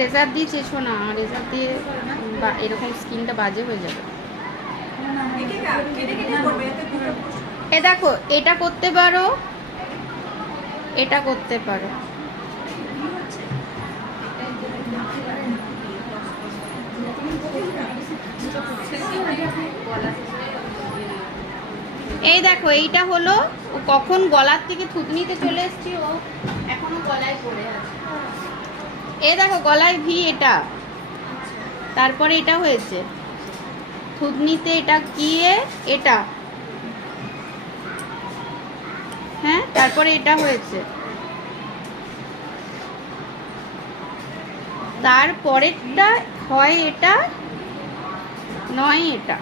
রেজার দিয়ে চেছো না, রেজার দিয়ে এরকম স্কিনটা বাজে হয়ে যাবে। এ দেখো, এটা করতে পারো, এটা করতে পারো। এই দেখো, এইটা হলো ও কখন গলার থেকে থুতনিতে চলে এসছি, ও এখনো গলায় পড়ে আছে। এই দেখো গলায় ভি, এটা তারপরে এটা হয়েছে থুতনিতে, এটা গিয়ে এটা, হ্যাঁ তারপরে এটা হয়েছে, তারপরেরটা হয় এটা, নয় এটা।